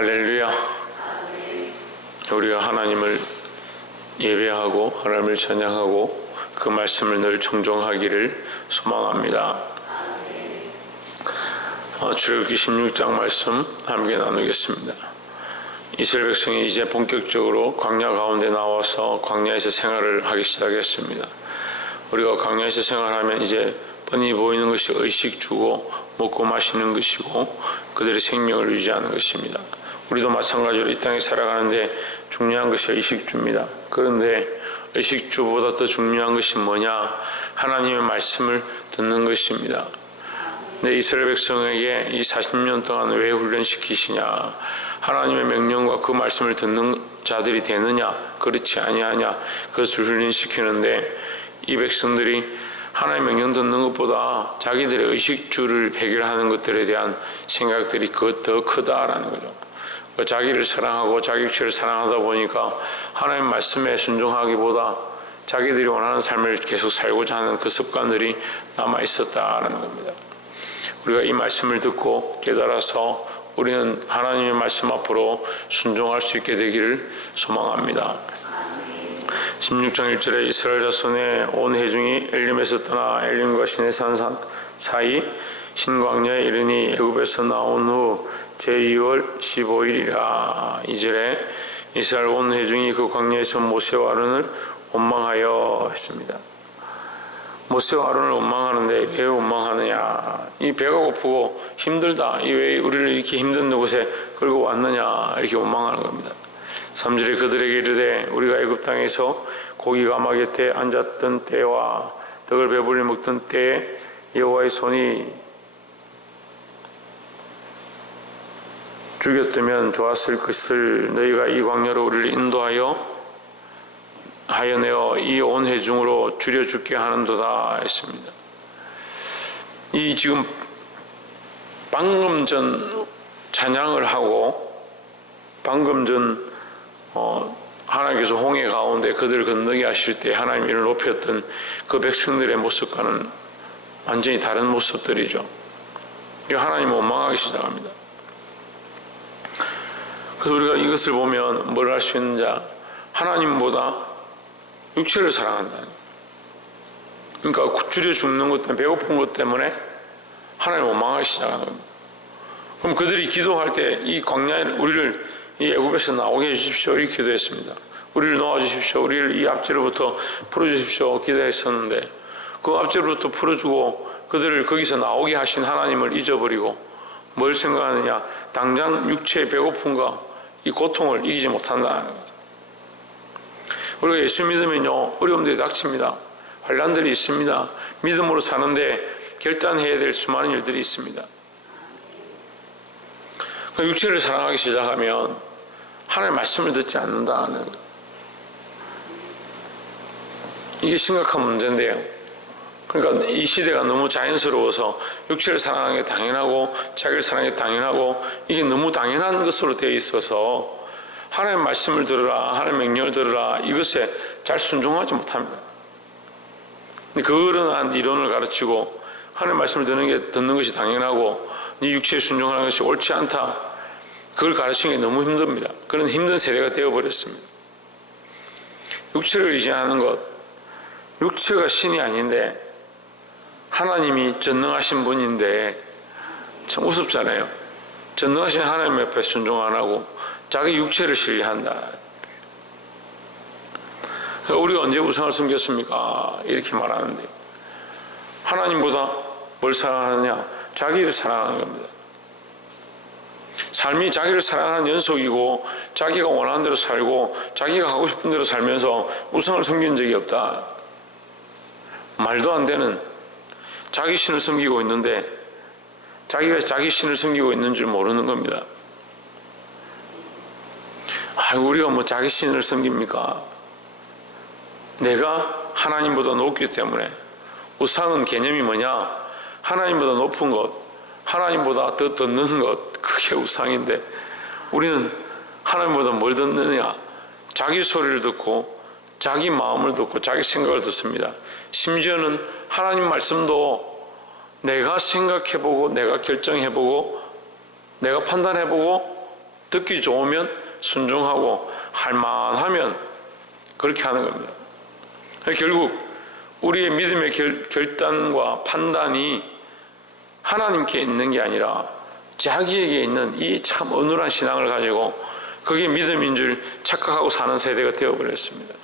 할렐루야. 우리가 하나님을 예배하고 하나님을 찬양하고 그 말씀을 늘 청종하기를 소망합니다. 출애굽기 16장 말씀 함께 나누겠습니다. 이스라엘 백성이 이제 본격적으로 광야 가운데 나와서 광야에서 생활을 하기 시작했습니다. 우리가 광야에서 생활하면 이제 뻔히 보이는 것이 의식주고 먹고 마시는 것이고 그들의 생명을 유지하는 것입니다. 우리도 마찬가지로 이 땅에 살아가는데 중요한 것이 의식주입니다. 그런데 의식주보다 더 중요한 것이 뭐냐? 하나님의 말씀을 듣는 것입니다. 근데 이스라엘 백성에게 이 40년 동안 왜 훈련시키시냐? 하나님의 명령과 그 말씀을 듣는 자들이 되느냐? 그렇지 아니하냐? 그것을 훈련시키는데 이 백성들이 하나님의 명령 듣는 것보다 자기들의 의식주를 해결하는 것들에 대한 생각들이 그것 더 크다라는 거죠. 자기를 사랑하고 자기 육체를 사랑하다 보니까 하나님 말씀에 순종하기보다 자기들이 원하는 삶을 계속 살고자 하는 그 습관들이 남아 있었다라는 겁니다. 우리가 이 말씀을 듣고 깨달아서 우리는 하나님의 말씀 앞으로 순종할 수 있게 되기를 소망합니다. 16장 1절에 이스라엘 자손의 온 회중이 엘림에서 떠나 엘림과 시내산 사이 신광야에 이르니 애굽에서 나온 후 제2월 15일이라. 2절에 이스라엘 온 회중이 그 광야에서 모세와 아론을 원망하여 했습니다. 모세와 아론을 원망하는데 왜 원망하느냐? 이 배가 고프고 힘들다. 이 왜 우리를 이렇게 힘든 곳에 끌고 왔느냐? 이렇게 원망하는 겁니다. 3절에 그들에게 이르되 우리가 애굽 땅에서 고기가 마개 때 앉았던 때와 덕을 배불리 먹던 때에 여호와의 손이 죽였다면 좋았을 것을 너희가 이 광야로 우리를 인도하여 내어 이 온 회중으로 줄여 죽게 하는도다 했습니다. 이 지금 방금 전 찬양을 하고 방금 전 하나님께서 홍해 가운데 그들을 건너게 하실 때 하나님 이를 높였던 그 백성들의 모습과는 완전히 다른 모습들이죠. 하나님을 원망하기 시작합니다. 그래서 우리가 이것을 보면 뭘 알 수 있느냐? 하나님보다 육체를 사랑한다는 거예요. 그러니까 줄여 죽는 것 때문에, 배고픈 것 때문에 하나님을 원망하기 시작하는 겁니다. 그럼 그들이 기도할 때 이 광야에 우리를 이 애굽에서 나오게 해주십시오 이렇게 기도했습니다. 우리를 놓아주십시오. 우리를 이 압제로부터 풀어주십시오 기도했었는데 그 압제로부터 풀어주고 그들을 거기서 나오게 하신 하나님을 잊어버리고 뭘 생각하느냐? 당장 육체의 배고픔과 이 고통을 이기지 못한다는 거예요. 우리가 예수 믿으면요 어려움들이 닥칩니다. 환난들이 있습니다. 믿음으로 사는데 결단해야 될 수많은 일들이 있습니다. 육체를 사랑하기 시작하면 하나님의 말씀을 듣지 않는다는 거예요. 이게 심각한 문제인데요. 그러니까 이 시대가 너무 자연스러워서 육체를 사랑하는 게 당연하고 자기를 사랑하는 게 당연하고 이게 너무 당연한 것으로 되어 있어서 하나님의 말씀을 들으라, 하나님의 명령을 들으라 이것에 잘 순종하지 못합니다. 그러한 이론을 가르치고 하나님의 말씀을 듣는 것이 당연하고 네 육체에 순종하는 것이 옳지 않다. 그걸 가르치는 게 너무 힘듭니다. 그런 힘든 세대가 되어버렸습니다. 육체를 의지하는 것, 육체가 신이 아닌데 하나님이 전능하신 분인데 참 우습잖아요. 전능하신 하나님 옆에 순종 안 하고 자기 육체를 신뢰한다. 우리가 언제 우상을 섬겼습니까? 이렇게 말하는데 하나님보다 뭘 사랑하느냐? 자기를 사랑하는 겁니다. 삶이 자기를 사랑하는 연속이고 자기가 원하는 대로 살고 자기가 하고 싶은 대로 살면서 우상을 섬긴 적이 없다. 말도 안 되는 자기 신을 섬기고 있는데 자기가 자기 신을 섬기고 있는 줄 모르는 겁니다. 우리가 뭐 자기 신을 섬깁니까? 내가 하나님보다 높기 때문에. 우상은 개념이 뭐냐? 하나님보다 높은 것, 하나님보다 더 듣는 것, 그게 우상인데 우리는 하나님보다 뭘 듣느냐? 자기 소리를 듣고 자기 마음을 듣고 자기 생각을 듣습니다. 심지어는 하나님 말씀도 내가 생각해보고 내가 결정해보고 내가 판단해보고 듣기 좋으면 순종하고 할만하면 그렇게 하는 겁니다. 결국 우리의 믿음의 결단과 판단이 하나님께 있는 게 아니라 자기에게 있는 이 참 어눌한 신앙을 가지고 그게 믿음인 줄 착각하고 사는 세대가 되어버렸습니다.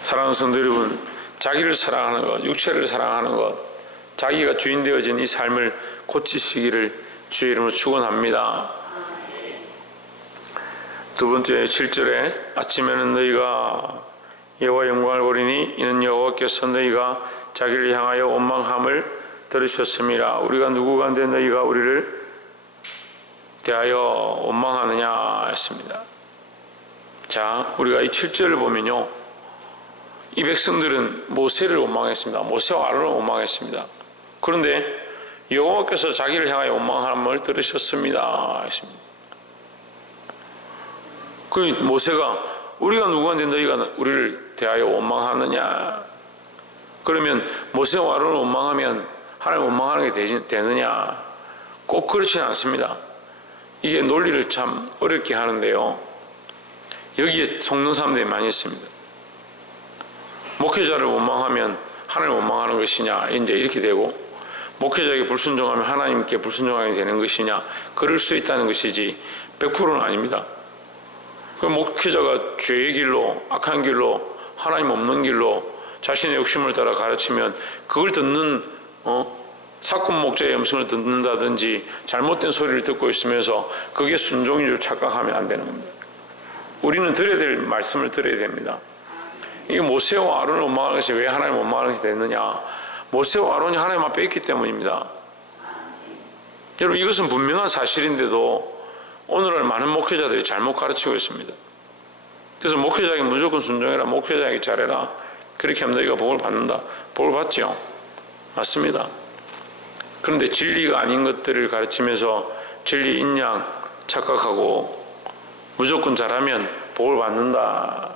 사랑하는 성도 여러분, 자기를 사랑하는 것, 육체를 사랑하는 것, 자기가 주인 되어진 이 삶을 고치시기를 주의 이름으로 축원합니다. 두 번째 7절에 아침에는 너희가 여호와 영광을 보리니 이는 여호와께서 너희가 자기를 향하여 원망함을 들으셨음이라. 우리가 누구 가운데 너희가 우리를 대하여 원망하느냐 했습니다. 자, 우리가 이 7절을 보면요, 이 백성들은 모세를 원망했습니다. 모세와 아론을 원망했습니다. 그런데 여호와께서 자기를 향하여 원망함을 들으셨습니다 했습니다. 그 모세가 우리가 누구한테 너희가 우리를 대하여 원망하느냐, 그러면 모세와 아론을 원망하면 하나님 원망하는 게 되느냐? 꼭 그렇지는 않습니다. 이게 논리를 참 어렵게 하는데요, 여기에 속는 사람들이 많이 있습니다. 목회자를 원망하면 하나님 원망하는 것이냐, 이제 이렇게 되고, 목회자에게 불순종하면 하나님께 불순종하게 되는 것이냐, 그럴 수 있다는 것이지 100%는 아닙니다. 그 목회자가 죄의 길로, 악한 길로, 하나님 없는 길로 자신의 욕심을 따라 가르치면 그걸 듣는 사건 목자의 음성을 듣는다든지 잘못된 소리를 듣고 있으면서 그게 순종인 줄 착각하면 안 되는 겁니다. 우리는 들어야 될 말씀을 들어야 됩니다. 이게 모세와 아론을 원망하는 것이 왜 하나님 원망하는 것이 됐느냐? 모세와 아론이 하나님 앞에 있기 때문입니다. 여러분, 이것은 분명한 사실인데도 오늘날 많은 목회자들이 잘못 가르치고 있습니다. 그래서 목회자에게 무조건 순종해라, 목회자에게 잘해라, 그렇게 하면 너희가 복을 받는다. 복을 받죠. 맞습니다. 그런데 진리가 아닌 것들을 가르치면서 진리인 양 착각하고 무조건 잘하면 복을 받는다.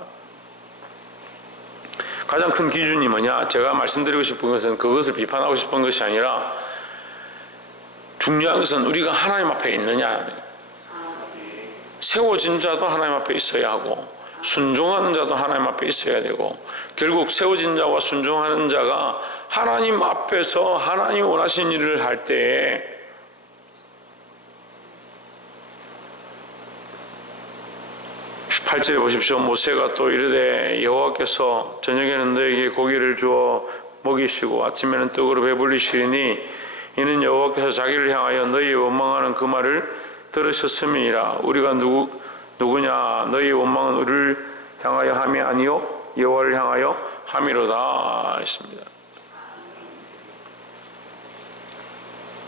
가장 큰 기준이 뭐냐? 제가 말씀드리고 싶은 것은 그것을 비판하고 싶은 것이 아니라 중요한 것은 우리가 하나님 앞에 있느냐. 세워진 자도 하나님 앞에 있어야 하고 순종하는 자도 하나님 앞에 있어야 되고, 결국 세워진 자와 순종하는 자가 하나님 앞에서 하나님 원하신 일을 할 때에 (8절에) 보십시오. 모세가 또 이르되 여호와께서 저녁에는 너에게 고기를 주어 먹이시고 아침에는 떡으로 배불리시리니 이는 여호와께서 자기를 향하여 너희 원망하는 그 말을 들으셨음이니라. 우리가 누구냐? 너희 원망은 우리를 향하여 함이 아니요 여호와를 향하여 함이로다 했습니다.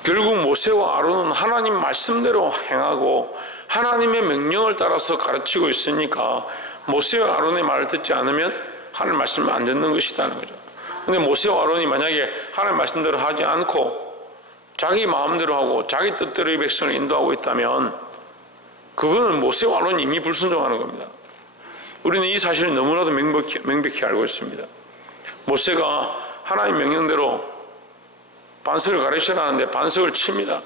결국 모세와 아론은 하나님 말씀대로 행하고 하나님의 명령을 따라서 가르치고 있으니까 모세와 아론의 말을 듣지 않으면 하나님 말씀을 안 듣는 것이라는 거죠. 근데 모세와 아론이 만약에 하나님 말씀대로 하지 않고 자기 마음대로 하고 자기 뜻대로 이 백성을 인도하고 있다면 그거는 모세와 아론이 이미 불순종하는 겁니다. 우리는 이 사실을 너무나도 명백히 알고 있습니다. 모세가 하나님 명령대로 반석을 가르치라는데 반석을 칩니다.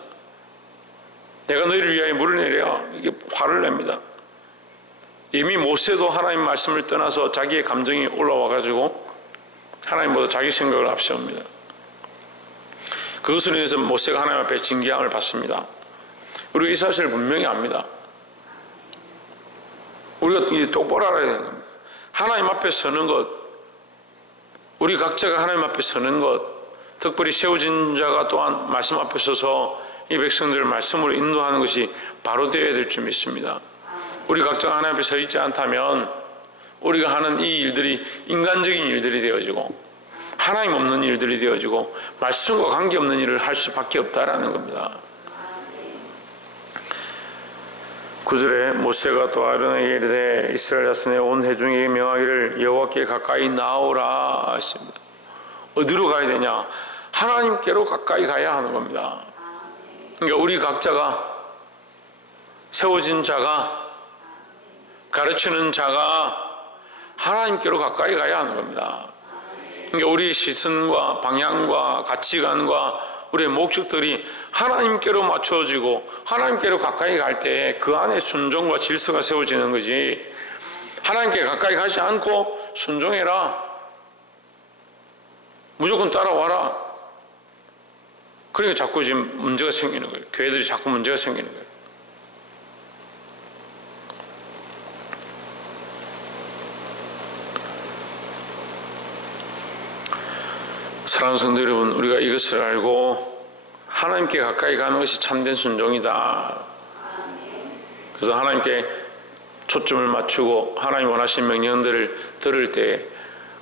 내가 너희를 위하여 물을 내려, 이게 화를 냅니다. 이미 모세도 하나님 말씀을 떠나서 자기의 감정이 올라와 가지고 하나님보다 자기 생각을 앞세웁니다. 그것으로 인해서 모세가 하나님 앞에 징계함을 받습니다. 우리가 이 사실을 분명히 압니다. 우리가 똑바로 알아야 되는 겁니다. 하나님 앞에 서는 것, 우리 각자가 하나님 앞에 서는 것, 특별히 세워진 자가 또한 말씀 앞에 서서 이 백성들을 말씀으로 인도하는 것이 바로 되어야 될 줄 믿습니다. 우리 각자가 하나님 앞에 서 있지 않다면 우리가 하는 이 일들이 인간적인 일들이 되어지고 하나님 없는 일들이 되어지고 말씀과 관계없는 일을 할 수밖에 없다라는 겁니다. 9절에 모세가 또 아론에게 이르되 이스라엘 자손의 온 회중에게 명하기를 여호와께 가까이 나오라 했습니다. 어디로 가야 되냐? 하나님께로 가까이 가야 하는 겁니다. 그러니까 우리 각자가, 세워진 자가, 가르치는 자가 하나님께로 가까이 가야 하는 겁니다. 그러니까 우리의 시선과 방향과 가치관과 우리의 목적들이 하나님께로 맞춰지고 하나님께로 가까이 갈 때 그 안에 순종과 질서가 세워지는 거지, 하나님께 가까이 가지 않고 순종해라, 무조건 따라와라, 그러니까 자꾸 지금 문제가 생기는 거예요. 교회들이 자꾸 문제가 생기는 거예요. 사랑하는 성도 여러분, 우리가 이것을 알고 하나님께 가까이 가는 것이 참된 순종이다. 그래서 하나님께 초점을 맞추고 하나님 원하시는 명령들을 들을 때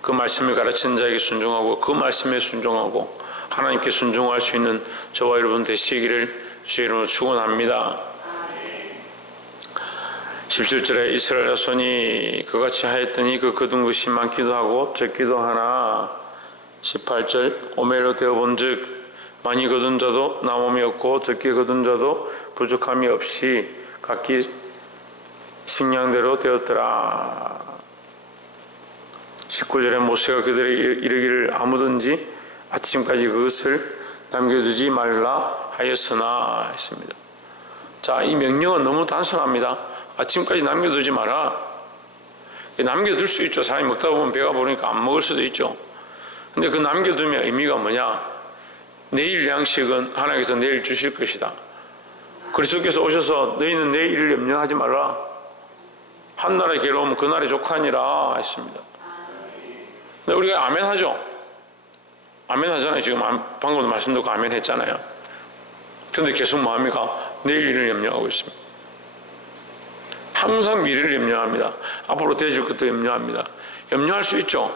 그 말씀을 가르치는 자에게 순종하고 그 말씀에 순종하고 하나님께 순종할 수 있는 저와 여러분 되시기를 주의 이름으로 축원합니다. 17절에 이스라엘 자손이 그같이 하였더니 그 거둔 것이 많기도 하고 적기도 하나 18절 오멜로 되어본즉 많이 거둔 자도 남음이 없고 적게 거둔 자도 부족함이 없이 각기 식량대로 되었더라. 19절에 모세가 그들에게 이르기를 아무든지 아침까지 그것을 남겨두지 말라 하였으나 했습니다. 자, 이 명령은 너무 단순합니다. 아침까지 남겨두지 마라. 남겨둘 수 있죠. 사람이 먹다 보면 배가 부르니까 안 먹을 수도 있죠. 근데 그 남겨두면 의미가 뭐냐? 내일 양식은 하나님께서 내일 주실 것이다. 그리스도께서 오셔서 너희는 내일을 염려하지 말라. 한날의 괴로움은 그날의 족하니라 했습니다. 근데 우리가 아멘 하죠? 아멘 하잖아요. 지금 방금도 말씀 듣고 아멘 했잖아요. 그런데 계속 뭐합니까? 내일을 염려하고 있습니다. 항상 미래를 염려합니다. 앞으로 되실 것도 염려합니다. 염려할 수 있죠.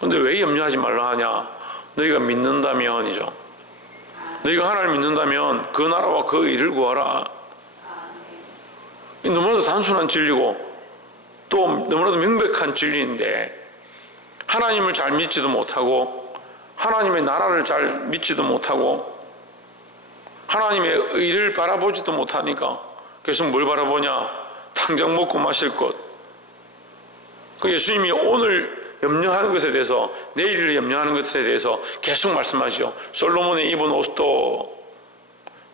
근데 왜 염려하지 말라 하냐? 너희가 믿는다면이죠. 너희가 하나님을 믿는다면 그 나라와 그 일을 구하라. 너무나도 단순한 진리고 또 너무나도 명백한 진리인데 하나님을 잘 믿지도 못하고 하나님의 나라를 잘 믿지도 못하고 하나님의 의를 바라보지도 못하니까 계속 뭘 바라보냐? 당장 먹고 마실 것. 그 예수님이 오늘 염려하는 것에 대해서, 내일을 염려하는 것에 대해서 계속 말씀하시죠. 솔로몬의 입은 옷도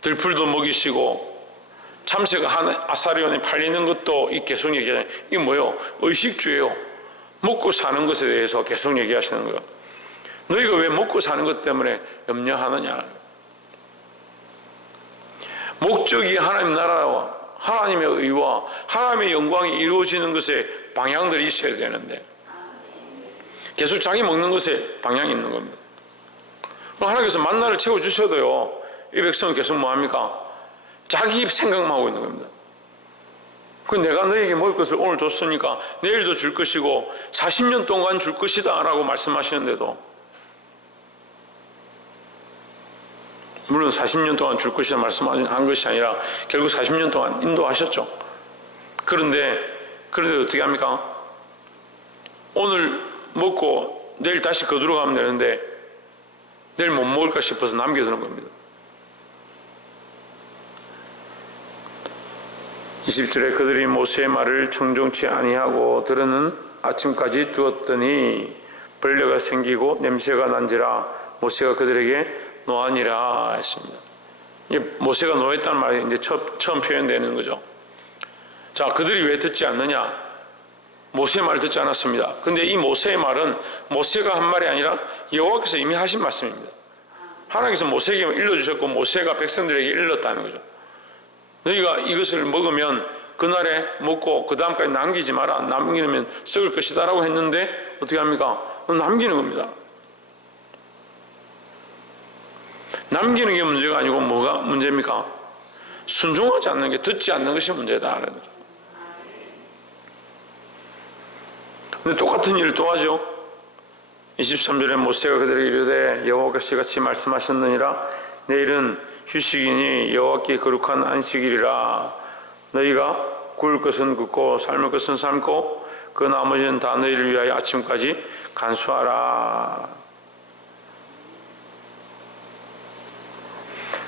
들풀도 먹이시고 참새가 한 아사리온에 팔리는 것도 계속 얘기하잖아요. 이게 뭐예요? 의식주예요. 먹고 사는 것에 대해서 계속 얘기하시는 거예요. 너희가 왜 먹고 사는 것 때문에 염려하느냐? 목적이 하나님 나라와 하나님의 의와 하나님의 영광이 이루어지는 것에 방향들이 있어야 되는데 계속 자기 먹는 것에 방향이 있는 겁니다. 하나님께서 만나를 채워주셔도요, 이 백성은 계속 뭐합니까? 자기 생각만 하고 있는 겁니다. 내가 너에게 먹을 것을 오늘 줬으니까 내일도 줄 것이고 40년 동안 줄 것이다 라고 말씀하시는데도, 물론 40년 동안 줄 것이다 말씀한 것이 아니라 결국 40년 동안 인도하셨죠. 그런데 어떻게 합니까? 오늘 먹고 내일 다시 거두러 가면 되는데 내일 못 먹을까 싶어서 남겨두는 겁니다. 20절에 그들이 모세의 말을 청종치 아니하고 들으는 아침까지 두었더니 벌레가 생기고 냄새가 난지라 모세가 그들에게 노하니라 했습니다. 모세가 노했다는 말이 이제 처음 표현되는 거죠. 자, 그들이 왜 듣지 않느냐? 모세의 말을 듣지 않았습니다. 근데 이 모세의 말은 모세가 한 말이 아니라 여호와께서 이미 하신 말씀입니다. 하나님께서 모세에게 일러주셨고 모세가 백성들에게 일렀다는 거죠. 너희가 이것을 먹으면 그날에 먹고 그 다음까지 남기지 마라. 남기면 썩을 것이다 라고 했는데 어떻게 합니까? 남기는 겁니다. 남기는 게 문제가 아니고 뭐가 문제입니까? 순종하지 않는 게, 듣지 않는 것이 문제다라는 거죠. 근데 똑같은 일을 또 하죠. 23절에 모세가 그들에게 이르되 여호와께서 같이 말씀하셨느니라 내일은 휴식이니 여호와께 거룩한 안식일이라 너희가 구울 것은 굽고 삶을 것은 삶고 그 나머지는 다 너희를 위하여 아침까지 간수하라.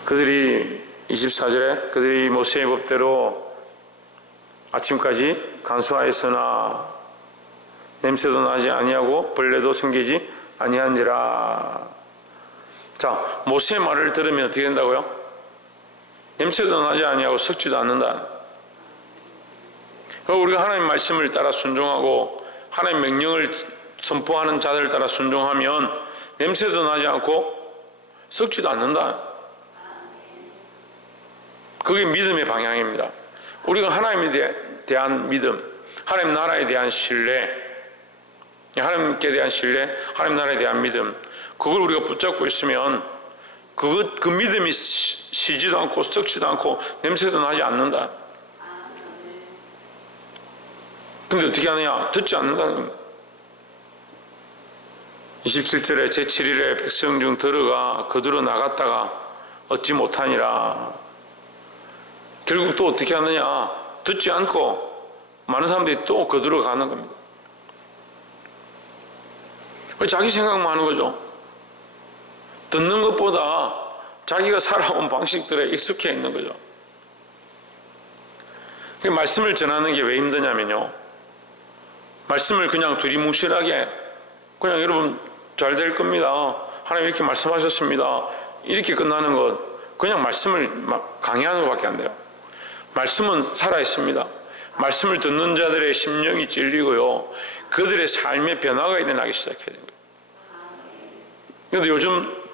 그들이 24절에 그들이 모세의 법대로 아침까지 간수하였으나 냄새도 나지 아니하고 벌레도 생기지 아니한지라. 자, 모세의 말을 들으면 어떻게 된다고요? 냄새도 나지 아니하고 썩지도 않는다. 우리가 하나님 말씀을 따라 순종하고 하나님 명령을 선포하는 자들을 따라 순종하면 냄새도 나지 않고 썩지도 않는다. 그게 믿음의 방향입니다. 우리가 하나님에 대한 믿음, 하나님 나라에 대한 신뢰, 하나님께 대한 신뢰, 하나님 나라에 대한 믿음, 그걸 우리가 붙잡고 있으면 그 믿음이 시지도 않고 썩지도 않고 냄새도 나지 않는다. 근데 어떻게 하느냐? 듣지 않는다는 겁니다. 27절에 제7일에 백성 중 들어가 거두러 나갔다가 얻지 못하니라. 결국 또 어떻게 하느냐? 듣지 않고 많은 사람들이 또 거두러 가는 겁니다. 자기 생각만 하는 거죠. 듣는 것보다 자기가 살아온 방식들에 익숙해 있는 거죠. 말씀을 전하는 게 왜 힘드냐면요, 말씀을 그냥 두리뭉실하게 그냥 여러분 잘 될 겁니다, 하나님 이렇게 말씀하셨습니다, 이렇게 끝나는 것, 그냥 말씀을 막 강의하는 것밖에 안 돼요. 말씀은 살아있습니다. 말씀을 듣는 자들의 심령이 찔리고요, 그들의 삶의 변화가 일어나기 시작해야 됩니다. 그런데 요즘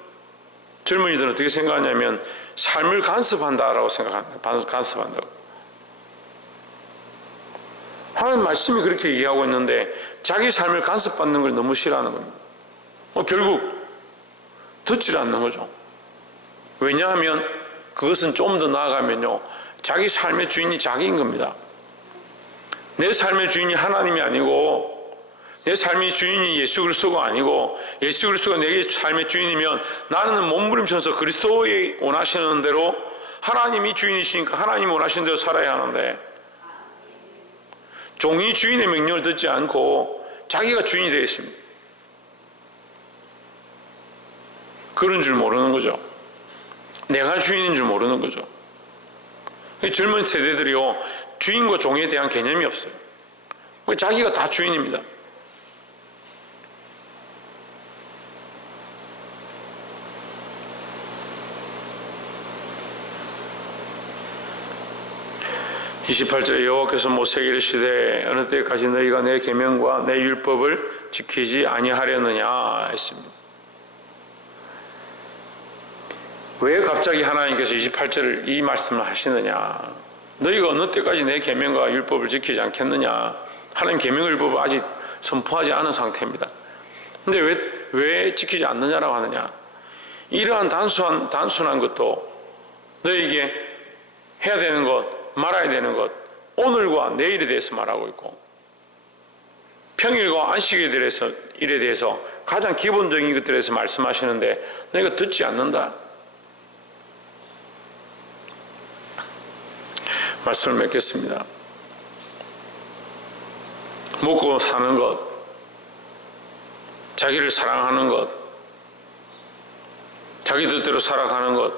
젊은이들은 어떻게 생각하냐면 삶을 간섭한다라고 생각합니다. 간섭한다고. 하나님 말씀이 그렇게 얘기하고 있는데 자기 삶을 간섭받는 걸 너무 싫어하는 겁니다. 결국 듣질 않는 거죠. 왜냐하면 그것은 좀 더 나아가면요, 자기 삶의 주인이 자기인 겁니다. 내 삶의 주인이 하나님이 아니고, 내 삶의 주인이 예수 그리스도가 아니고, 예수 그리스도가 내 삶의 주인이면 나는 몸부림쳐서 그리스도의 원하시는 대로, 하나님이 주인이시니까 하나님이 원하시는 대로 살아야 하는데, 종이 주인의 명령을 듣지 않고 자기가 주인이 되어 있습니다. 그런 줄 모르는 거죠. 내가 주인인 줄 모르는 거죠. 젊은 세대들이요, 주인과 종에 대한 개념이 없어요. 자기가 다 주인입니다. (28절) 여호와께서 모세에게 이르시되 어느 때까지 너희가 내 계명과 내 율법을 지키지 아니하려느냐 했습니다. 왜 갑자기 하나님께서 28절을 이 말씀을 하시느냐? 너희가 어느 때까지 내 계명과 율법을 지키지 않겠느냐? 하나님 계명 율법을 아직 선포하지 않은 상태입니다. 근데 왜 지키지 않느냐라고 하느냐? 이러한 단순한 것도 너희에게 해야 되는 것, 말아야 되는 것, 오늘과 내일에 대해서 말하고 있고, 평일과 안식일에 대해서 가장 기본적인 것들에 대해서 말씀하시는데 너희가 듣지 않는다. 말씀을 맺겠습니다. 먹고 사는 것, 자기를 사랑하는 것, 자기 뜻대로 살아가는 것,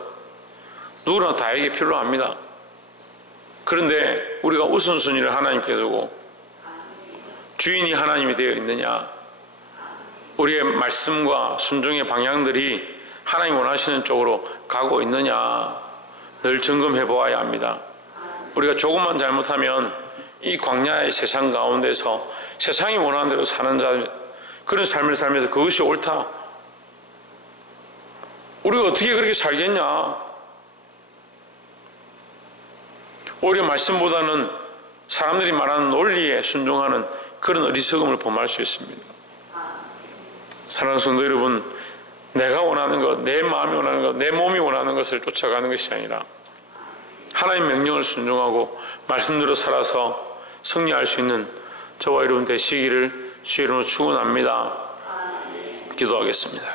누구나 다에게 필요합니다. 그런데 우리가 우선순위를 하나님께 두고 주인이 하나님이 되어 있느냐, 우리의 말씀과 순종의 방향들이 하나님 원하시는 쪽으로 가고 있느냐, 늘 점검해 보아야 합니다. 우리가 조금만 잘못하면 이 광야의 세상 가운데서 세상이 원하는 대로 사는 자, 그런 삶을 살면서 그것이 옳다, 우리가 어떻게 그렇게 살겠냐, 오히려 말씀보다는 사람들이 말하는 논리에 순종하는 그런 어리석음을 범할 수 있습니다. 사랑하는 성도 여러분, 내가 원하는 것, 내 마음이 원하는 것, 내 몸이 원하는 것을 쫓아가는 것이 아니라 하나님 명령을 순종하고 말씀대로 살아서 승리할 수 있는 저와 여러분 되시기를 주의 이름으로 축원합니다. 기도하겠습니다.